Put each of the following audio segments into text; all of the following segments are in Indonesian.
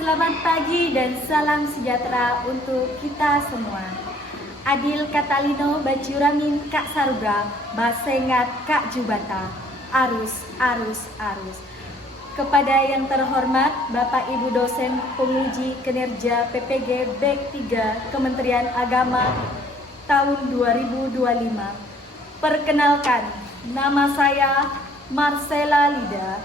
Selamat pagi dan salam sejahtera untuk kita semua. Adil Katalino Bacuramin Kak Saruga, Basengat Kak Jubata, arus, arus, arus. Kepada yang terhormat Bapak Ibu dosen penguji kinerja PPG BEK 3 Kementerian Agama tahun 2025. Perkenalkan, nama saya Marcella Lida,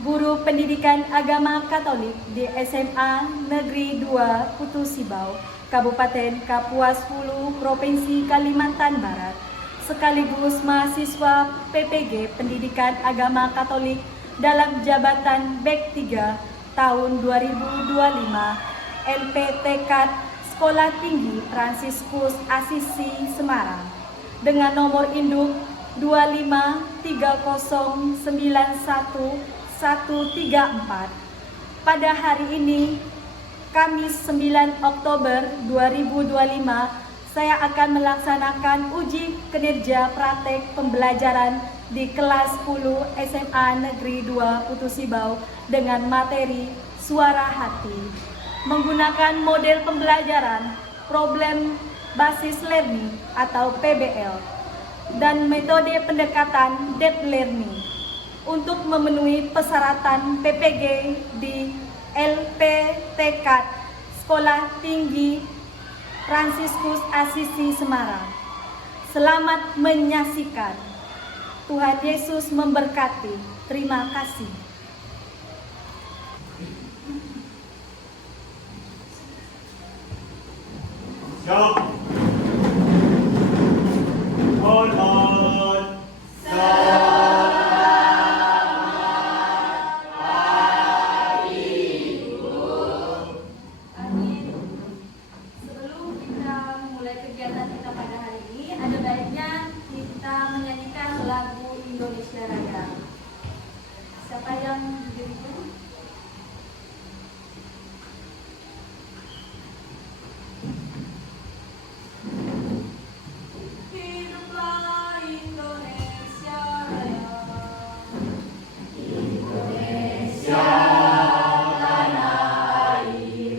Guru Pendidikan Agama Katolik di SMA Negeri 2 Putu Sibau, Kabupaten Kapuas Hulu, Provinsi Kalimantan Barat, sekaligus mahasiswa PPG Pendidikan Agama Katolik dalam jabatan BEK 3 tahun 2025, LPTK Sekolah Tinggi Fransiskus Asisi Semarang, dengan nomor induk 253091134. Pada hari ini, Kamis 9 Oktober 2025, saya akan melaksanakan uji kinerja praktek pembelajaran di kelas 10 SMA Negeri 2 Putu Sibau dengan materi Suara Hati, menggunakan model pembelajaran Problem Basis Learning atau PBL dan metode pendekatan Deep Learning untuk memenuhi persyaratan PPG di LPTK Sekolah Tinggi Fransiskus Asisi Semarang. Selamat menyaksikan. Tuhan Yesus memberkati. Terima kasih. Siap. Hold on. Amin. Sebelum kita memulai kegiatan kita pada hari ini, ada baiknya kita menyanyikan lagu Indonesia Raya. Siapa yang berdiri? Hiduplah Indonesia Raya. Indonesia tanah air.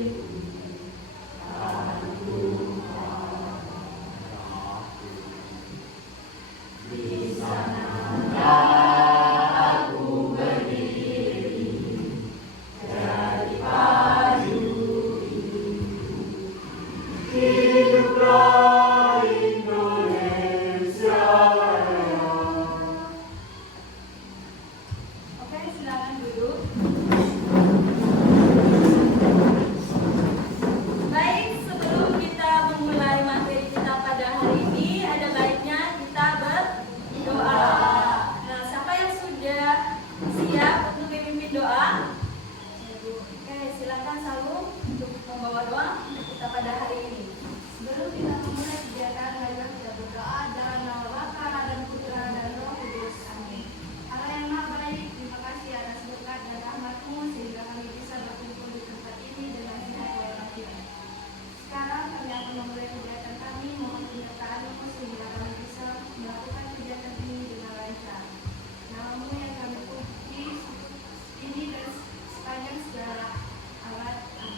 Di sana aku berdiri, jadi payung. Hiduplah Indonesia Raya. Oke, silakan duduk. Baik, sebelum kita memulai materi kita pada hari ini, ada baiknya kita berdoa. Nah, siapa yang sudah siap untuk memimpin doa? Oke, silakan Salum untuk membawa doa untuk kita pada hari ini. Sebelum kita memulai kegiatan, marilah kita berdoa dalam nama Bapa dan Putra dan Roh Kudus. Amin. Allah yang Maha Baik, terima kasih atas berkat dan rahmat-Mu sehingga kami bisa berkumpul di tempat ini dengan sehat walafiat. Sekarang kami akan memulai kegiatan kami, mohon penyertaan-Mu sehingga kami bisa melakukan kegiatan ini dengan lancar. Nama-Mu yang kami puji ini dan sepanjang segala abad. Amin.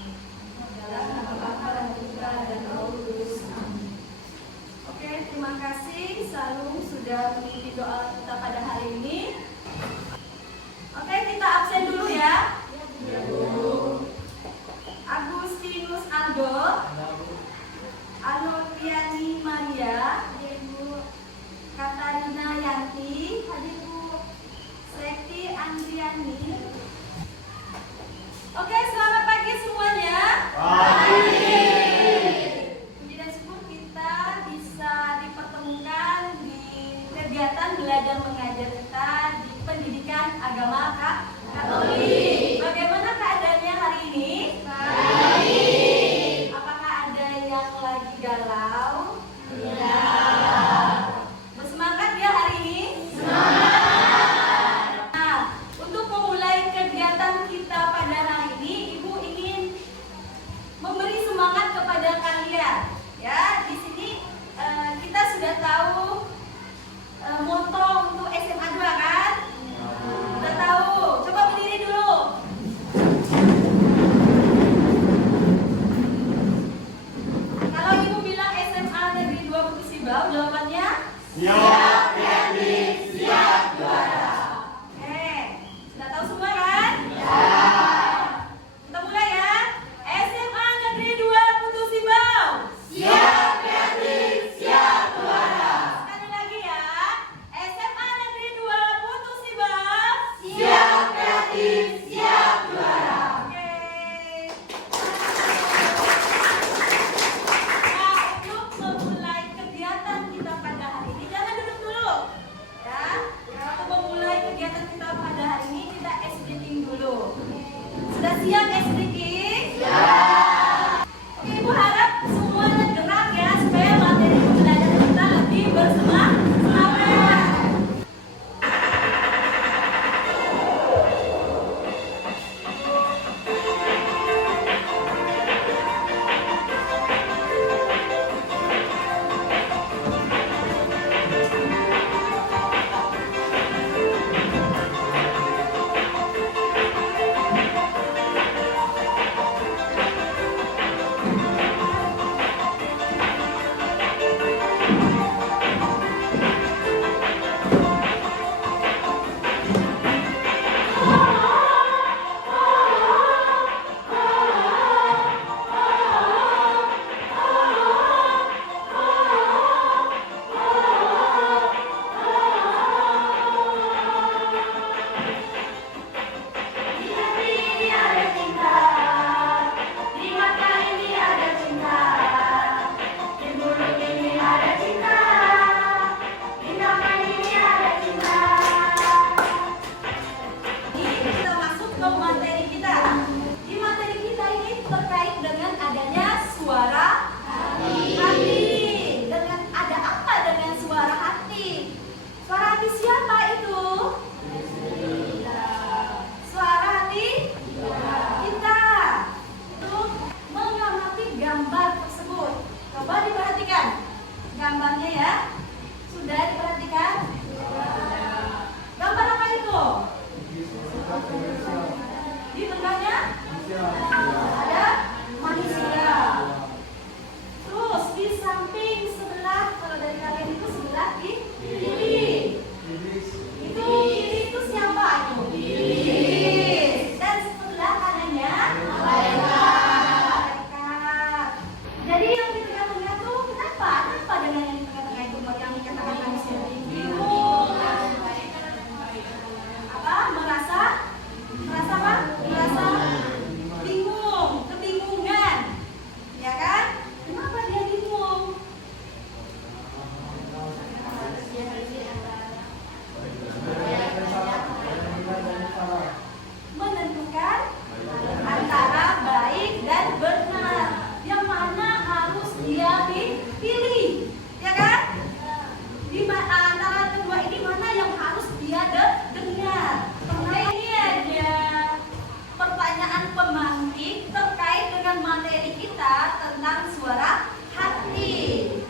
tentang suara hati.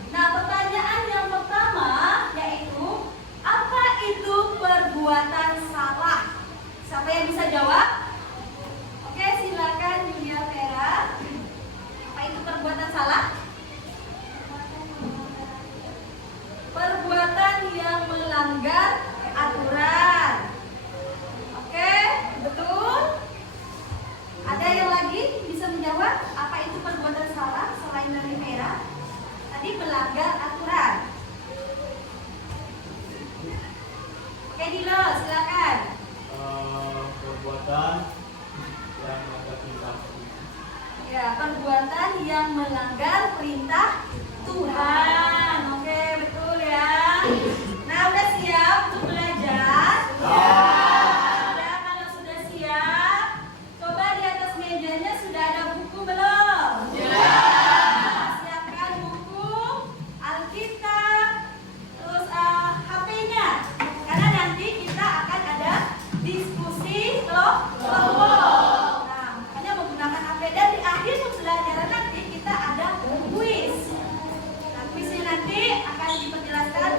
Nah, pertanyaan yang pertama yaitu apa itu perbuatan salah? Siapa yang bisa jawab? Oke, silakan Julia Vera. Apa itu perbuatan salah? Perbuatan yang melanggar aturan. Oke, betul? Ada yang lagi bisa menjawab apa itu perbuatan salah selain dari Vera? Tadi melanggar aturan. Oke, Dilo, silakan. Perbuatan yang melanggar perintah. Ya, perbuatan yang melanggar perintah Tuhan. Oke, betul ya. Nah, udah siap untuk belajar? Udah, kalau sudah siap, coba di atas mejanya sudah ada buku belum? Siapkan buku, Alkitab, terus HP-nya. Karena nanti kita akan ada diskusi kelompok. Nah, makanya menggunakan HP dan di akhir pembelajaran nanti kita ada kuis. Nah, kuisnya nanti akan diperjelaskan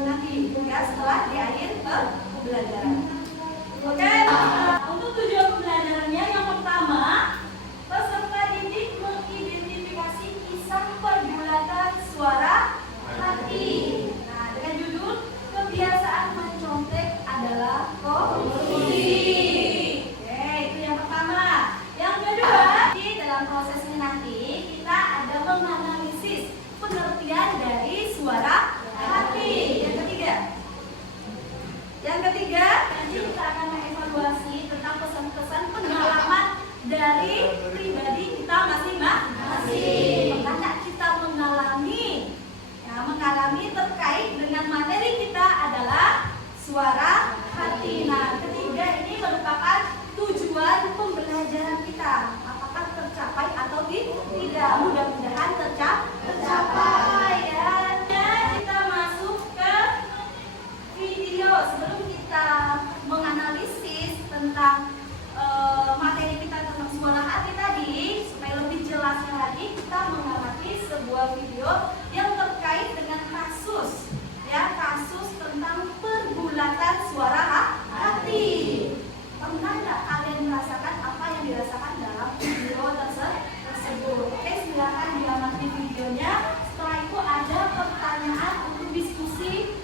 nanti ya setelah di akhir pembelajaran. Oke, untuk tujuan pembelajarannya yang pertama, peserta didik mengidentifikasi kisah pergulatan suara hati. Nah, dengan judul kebiasaan mencontek adalah korupsi. Oke, itu yang pertama. Yang kedua, di dalam proses ini nanti kita ada menganalisis pengertian dari suara hati. Yang ketiga, nanti kita akan mengevaluasi tentang pesan-pesan pengalaman dari pribadi kita masing-masing. Karena kita mengalami terkait dengan materi kita adalah suara hati. Nah, ketiga ini merupakan tujuan pembelajaran kita. Apakah tercapai atau tidak? Mudah-mudahan tercapai ya. Kita masuk ke video. Sebelum kita menganalisis tentang materi kita tentang suara hati tadi, supaya lebih jelasnya lagi, kita mengamati sebuah video yang terkait dengan kasus tentang pergulatan suara hati. Pernah nggak kalian merasakan apa yang dirasakan dalam video tersebut? Oke, silakan diamati videonya. Setelah itu ada pertanyaan untuk diskusi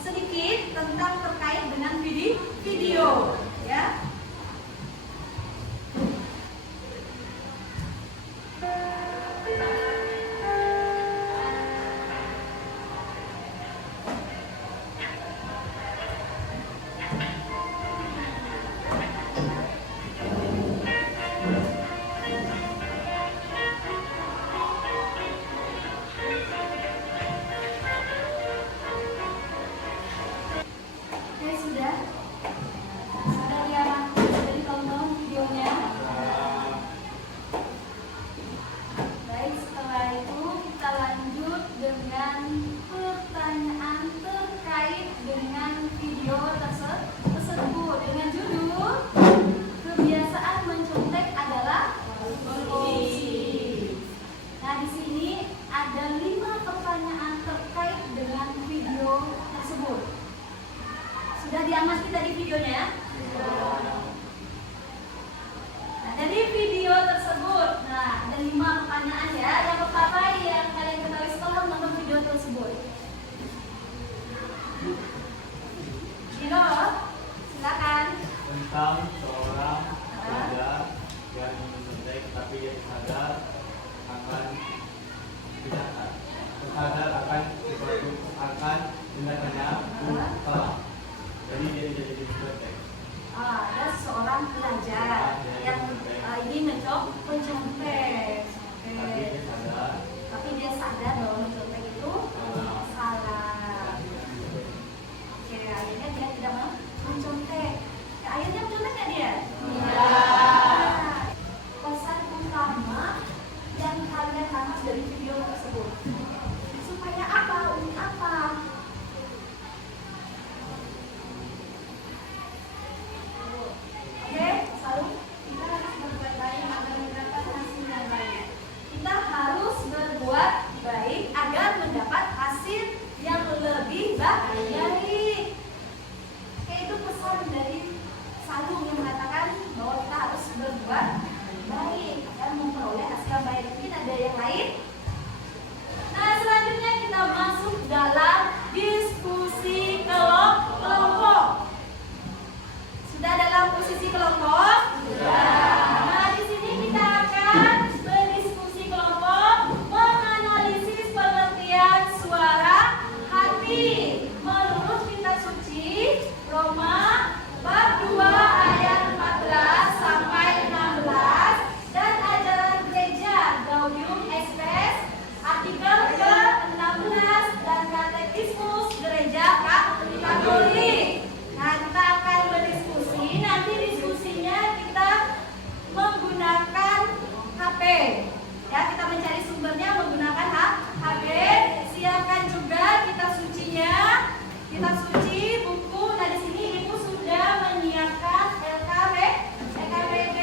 sedikit tentang terkait dengan video ya. Oke, sudah diamati, sudah ditonton videonya. Baik, setelah itu kita lanjut dengan pertanyaan terkait dengan video tersebut dengan judul kebiasaan mencontek adalah korupsi. Nah, di sini ada 5 pertanyaan terkait dengan video tersebut. Sudah diamati tadi videonya ya? Nah, dari video tersebut, ada 5 pertanyaan ya. Yang pertama yang kalian ketahui setelah menonton video tersebut. Dino, silakan. Tentang seorang pelajar yang mencontek tapi dia sadar akan tindakannya salah. Jadi dia tidak jadi mencontek. Ada seorang pelajar yang ini mencontek. Tapi dia sadar. Tapi dia sadar bahwa mencontek itu salah. Oke, akhirnya dia tidak mau mencontek. Akhirnya mencontek nggak dia? Iya. Pesan utama yang kalian tangkap dari video tersebut supaya apa? Untuk apa? Oke, selalu kita harus berbuat baik agar mendapat hasil akan berdiskusi kelompok, menganalisis pengertian suara hati menurut kitab suci Roma bab 2 ayat 14 sampai 16 dan ajaran gereja Gaudium et Spes artikel ke-16 dan katekismus gereja Katolik. Nah, kita akan berdiskusi. Nanti diskusinya kita menggunakan HP. Ya, kita mencari sumbernya menggunakan HP. Siapkan juga kitab sucinya. Kitab suci, buku. Nah, di sini Ibu sudah menyiapkan LKBD.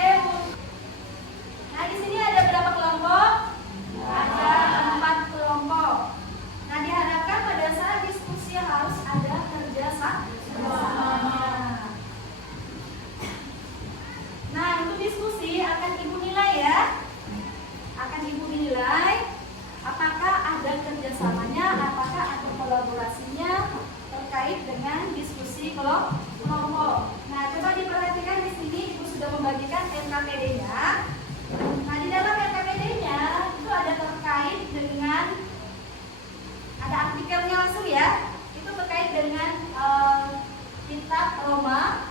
Nah, di sini ada berapa kelompok? Ada 4 kelompok. Nah, diharapkan pada saat diskusi harus ada kerjasama. Nah, untuk diskusi akan Ibu nilai ya. Akan Ibu nilai apakah ada kerjasamanya, apakah ada kolaborasinya terkait dengan diskusi kelompok. Nah, coba diperhatikan di sini Ibu sudah membagikan LKPD-nya. Nah, di dalam LKPD-nya itu ada terkait dengan ada artikelnya langsung ya. Itu terkait dengan kitab Roma,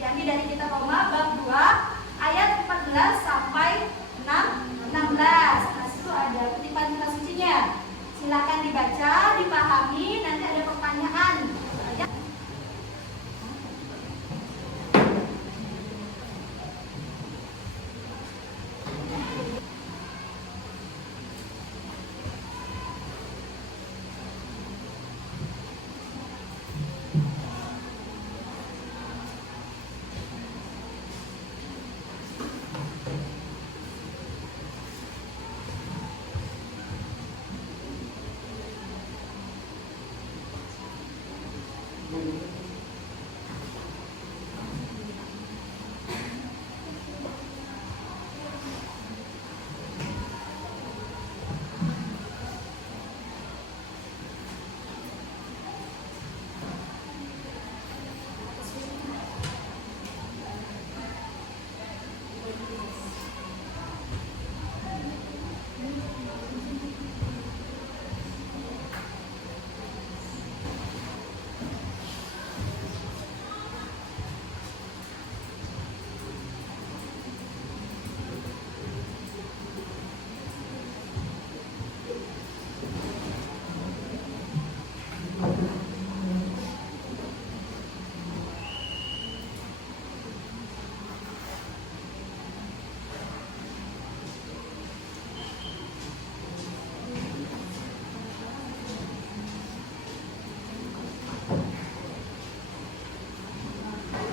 yakni dari kitab Roma bab 2 ayat 14 sampai 16. Nah, situ ada kutipan kitab sucinya. Silakan dibaca, dipahami, nanti ada pertanyaan.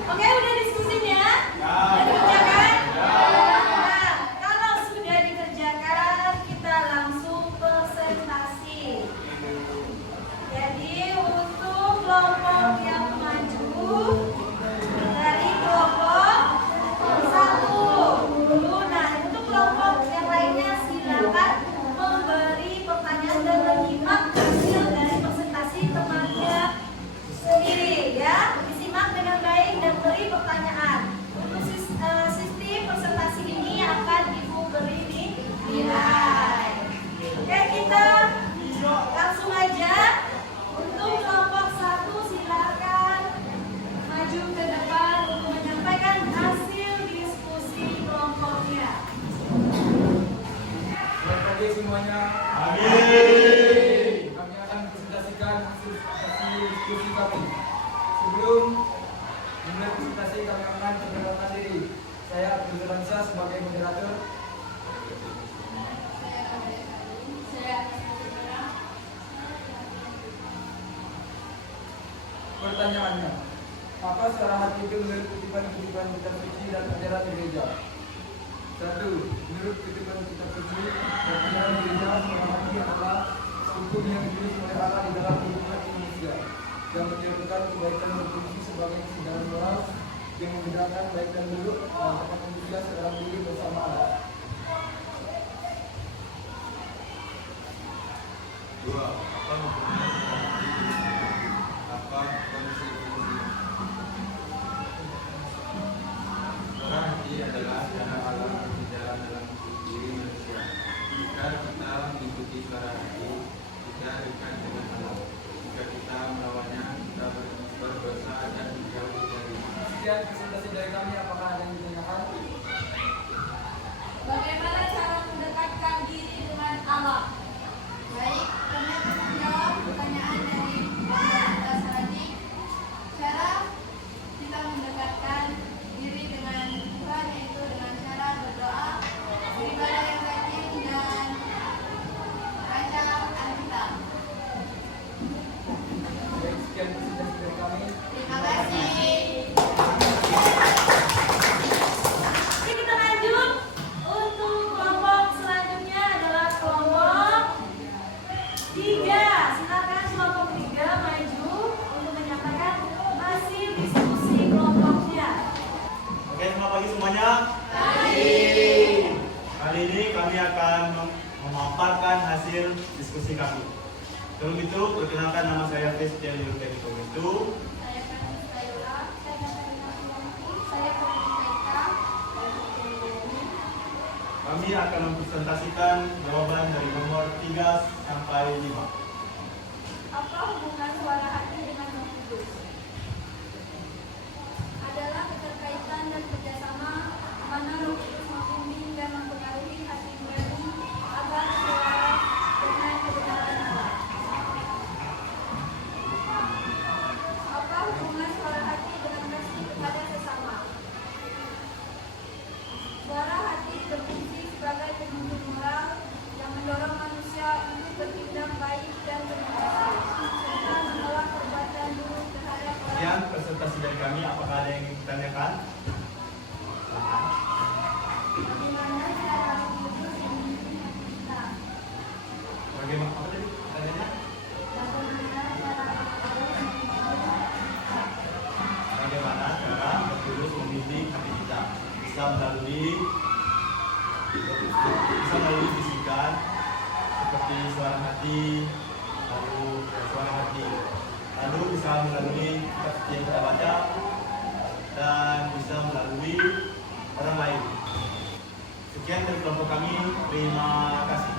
Oke, udah diskusinya? Udah dikerjakan? Nah, kalau sudah dikerjakan, kita langsung presentasi. Jadi untuk kelompok yang maju dari kelompok 1 dulu. Nah, untuk kelompok yang lainnya silakan memberi pertanyaan dan menyimak hasil dari presentasi temannya sendiri ya. Disimak dengan baik dan beri pertanyaan. Untuk sistem presentasi ini akan Ibu beri nilai. Oke, kita langsung aja. Untuk kelompok 1 silakan maju ke depan untuk menyampaikan hasil diskusi kelompoknya. Selamat pagi semuanya. Kami akan presentasikan hasil diskusi kami. Sebelum dimulai presentasi, kami akan perkenalkan diri. Saya Abdul Ransa sebagai moderator. Pertanyaannya, apa secara hati itu menurut kutipan-kutipan kitab suci dan ajaran gereja? 1. Menurut kutipan kitab suci dan ajaran gereja, seorang hati adalah hukum yang ditulis oleh Allah di dalam hubungan manusia yang menyebutkan kebaikan berfungsi sebagai kesedaran moral yang membedakan baik dan buruk antara manusia seorang diri bersama Allah. 2. Apa kondisi orang hati adalah dana Allah berjalan dalam memaparkan hasil diskusi kami. Sebelum itu, perkenalkan nama saya Christian Yurgen Komitu. Saya Kanis Kaila, saya Katarina Suwanti, saya Kanika, Kami akan mempresentasikan jawaban dari nomor 3 sampai 5. apa hubungan suara hati dengan Roh Kudus? Adalah keterkaitan dan kerjasama mana Roh Kudus membimbing dan mempengaruhi hati nurani agar selaras dengan kebenaran Allah. Apa hubungan suara hati dengan kasih kepada sesama? Suara hati berfungsi sebagai penuntun moral yang mendorong manusia untuk bertindak baik dan berkasih, serta menolak perbuatan buruk terhadap orang Sekian presentasi dari kami. Apakah ada yang ingin ditanyakan? bagaimana cara Roh Kudus memimpin hati kita. Bagaimana apa tadi pertanyaannya? Bagaimana cara Roh Kudus memimpin hati kita. Bagaimana cara Roh Kudus membimbing hati kita? Bisa melalui bisikan seperti suara hati, lalu bisa melalui kitab suci yang kita baca, dan bisa melalui orang lain. Sekian dari kelompok kami. Terima kasih.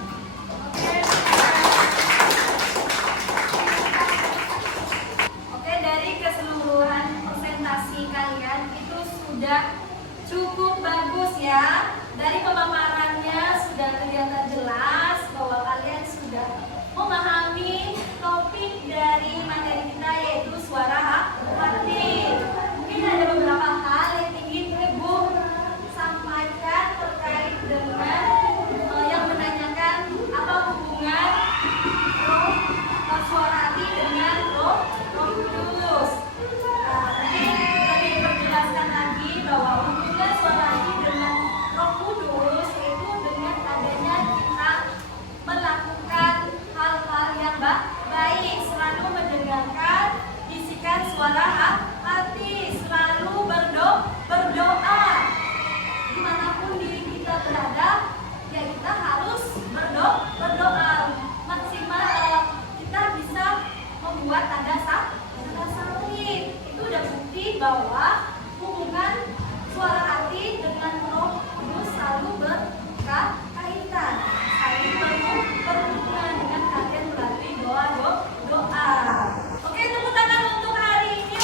Oke, dari keseluruhan presentasi kalian itu sudah cukup bagus ya. Dari pemaparannya sudah kelihatan jelas bahwa kalian sudah memahami topik dari materi kita, yaitu suara hati. Mungkin ada beberapa hal yang ingin Ibu sampaikan terkait dengan yang menanyakan apa hubungan suara hati dengan Roh Kudus. Mungkin lebih diperjelaskan lagi bahwa hubungan suara hati dengan Roh Kudus itu dengan adanya kita melakukan hal-hal yang baik, selalu mendengarkan bisikan suara hati, selalu berdoa. Dimanapun diri kita berada, ya kita harus berdoa. Maksimal kita bisa membuat tanda salib. Itu udah bukti bahwa hubungan suara hati dengan Roh Kudus selalu berkaitan, saling berhubungan dengan kalian melalui doa. Oke, tepuk tangan untuk hari ini.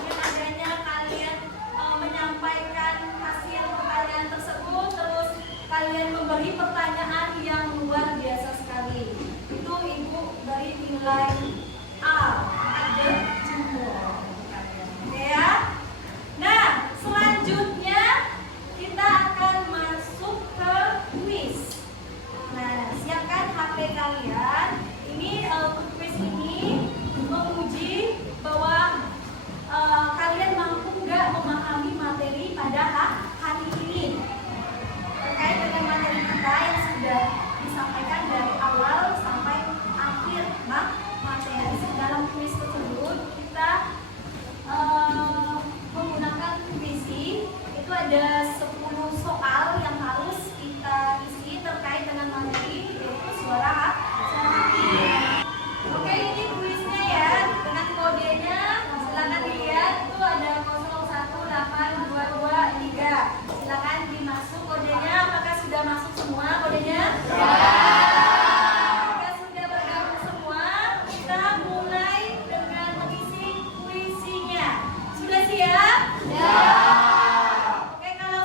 Dengan adanya kalian menyampaikan hasil pertanyaan tersebut, terus kalian memberi pertanyaan yang luar biasa sekali. Itu Ibu beri nilai A. Ada jumlah. Oke ya. Nah, selanjutnya kita akan masuk ke kuis. Nah, siapkan HP kalian. Ini kuis ini menguji bahwa kalian mampu nggak memahami materi pada hari ini terkait dengan materi kita yang sudah disampaikan dari awal sampai akhir materi. Dalam kuis tersebut kita menggunakan puisi. Itu ada 10 soal yang harus kita isi terkait dengan materi, yaitu suara hati. Oke, ini kuisnya ya, dengan kodenya silakan dilihat. Itu ada 018223. Silakan dimasuk kodenya. Apakah sudah masuk semua kodenya? Ya. Jika sudah bergabung semua, kita mulai dengan mengisi puisinya. Sudah siap? Ya. Oke, kalau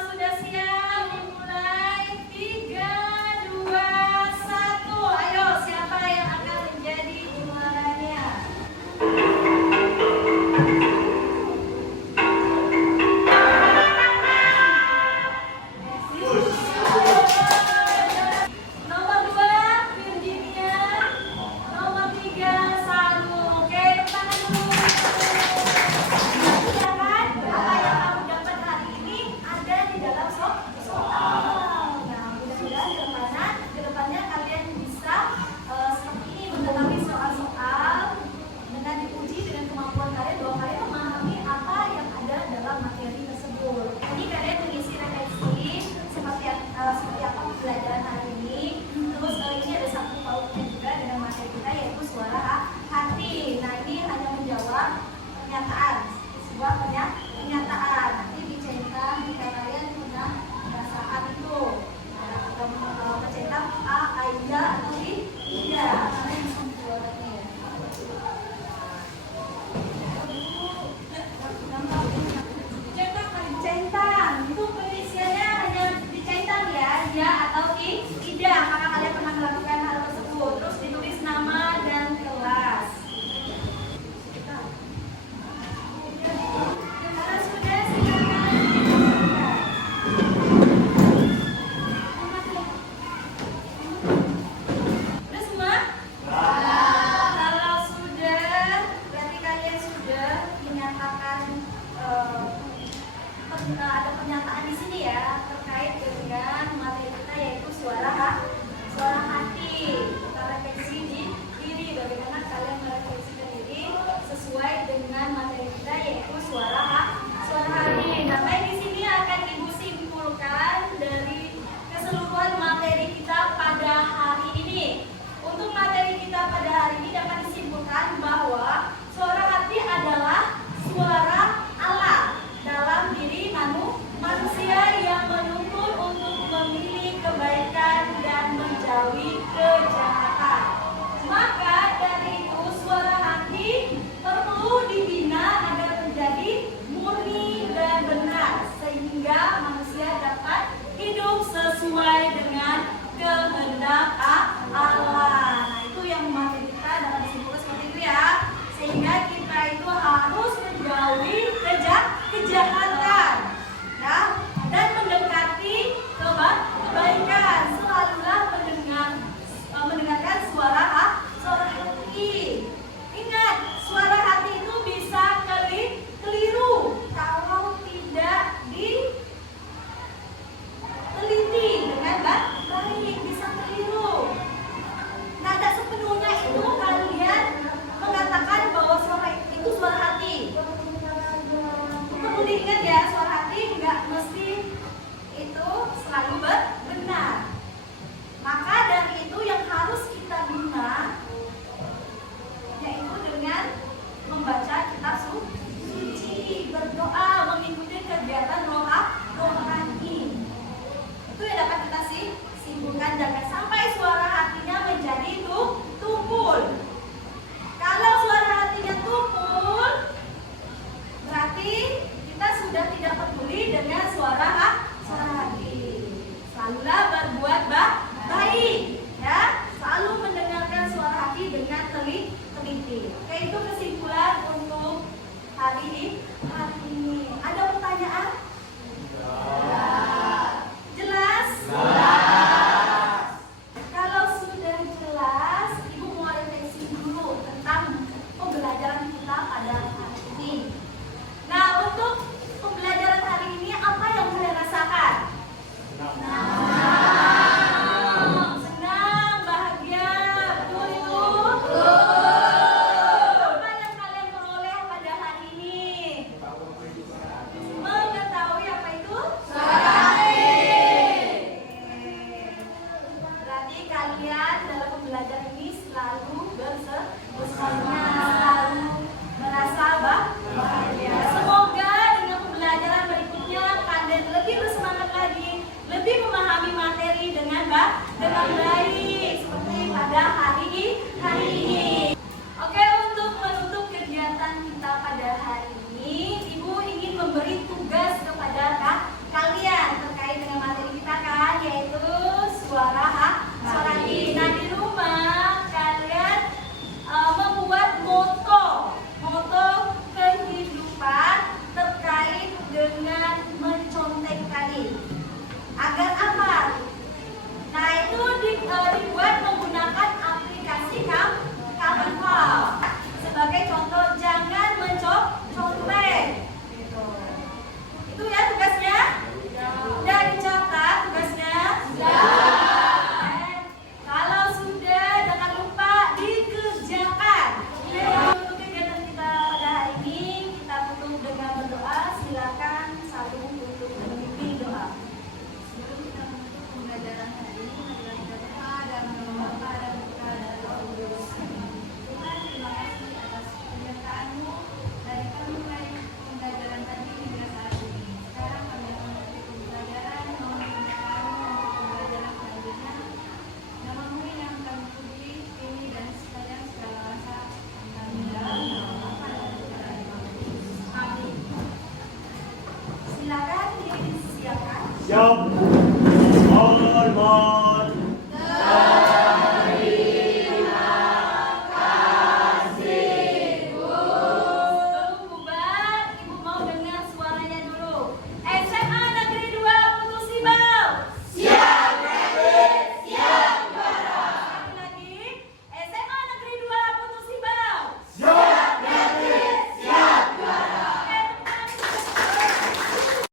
ada pernyataan di sini ya terkait dengan materi kita yaitu suara hati. Kita refleksi di diri, bagaimana kalian merefleksikan diri sesuai dengan materi kita yaitu suara hati. Nah, baik di sini akan Ibu simpulkan dari keseluruhan materi kita pada hari ini. Untuk materi kita pada hari ini dapat disimpulkan bahwa suara hati adalah suara Allah dalam diri manusia yang menuntun untuk memilih kebaikan dan menjauhi kejahatan. Maka dari itu suara hati perlu dibina agar menjadi murni dan benar sehingga manusia dapat hidup sesuai dengan kehendak Allah. Nah, itu yang materi kita dapat disimpulkan seperti itu ya. Sehingga kita itu harus menjauhi kejahatan, nah, dan mendekati kebaikan. Selalulah mendengarkan suara hati. Ingat, suara hati itu bisa keliru kalau tidak diteliti dengan baik, bisa keliru. Nah, tak sepenuhnya itu kalian mengatakan bahwa suara itu suara hati. Perlu diingat ya, suara hati nggak mesti itu selalu benar. Maka dari itu yang harus kita bina yaitu dengan membaca kitab suci, berdoa, mengikuti kegiatan rohani. Itu yang dapat kita simpulkan. Jangan sampai suara hatinya menjadi tumpul. Kalau suara hatinya tumpul, berarti kita sudah tidak peduli dengan suara hati. Selalulah berbuat baik, ya. Selalu mendengarkan suara hati dengan teliti. Oke, itu kesimpulan untuk hari ini. Ada pertanyaan? Jelas? Kalau sudah jelas, Ibu mau refleksi dulu tentang pembelajaran kita pada hari ini. Nah, untuk pembelajaran hari ini apa yang kalian rasakan? Senang, bahagia, betul itu? Apa yang kalian peroleh pada hari ini? Mengetahui apa itu? Berarti kalian dalam pembelajaran ini selalu bersama, selalu merasa bahagia. Semoga dengan pembelajaran berikutnya kalian lebih bersemangat lagi, lebih memahami materi dengan baik seperti pada hari ini. Oke, untuk menutup kegiatan kita pada hari ini, Ibu ingin memberi tugas kepada kalian terkait dengan materi kita kan, yaitu suara hati. Nah, di rumah kalian membuat moto kehidupan terkait dengan mencontek tadi. Agar apa? Nah, itu dibuat menggunakan aplikasi Canva. Sebagai contoh, jangan mencontek. Itu ya tugasnya? Udah dicatat tugasnya? Kalau sudah, jangan lupa dikerjakan. Untuk kegiatan kita pada hari ini, kita tutup dengan berdoa. Silakan satu untuk memimpin doa. Sebelum kita menutup pembelajaran hari ini, marilah kita berdoa dan memohon Bapa dan Putra dan Roh Kudus. Tuhan, terima kasih atas penyertaan-Mu dari kami mulai pembelajaran tadi hingga saat ini. Sekarang kami akan menutup pembelajaran, mohon penyertaan-Mu untuk pembelajaran selanjutnya. Nama-Mu yang kami puji, kini dan sepanjang segala masa. Amin. Dalam nama Bapa dan Putra dan Roh Kudus. Amin. Silakan disiapkan. Siap. Hormat.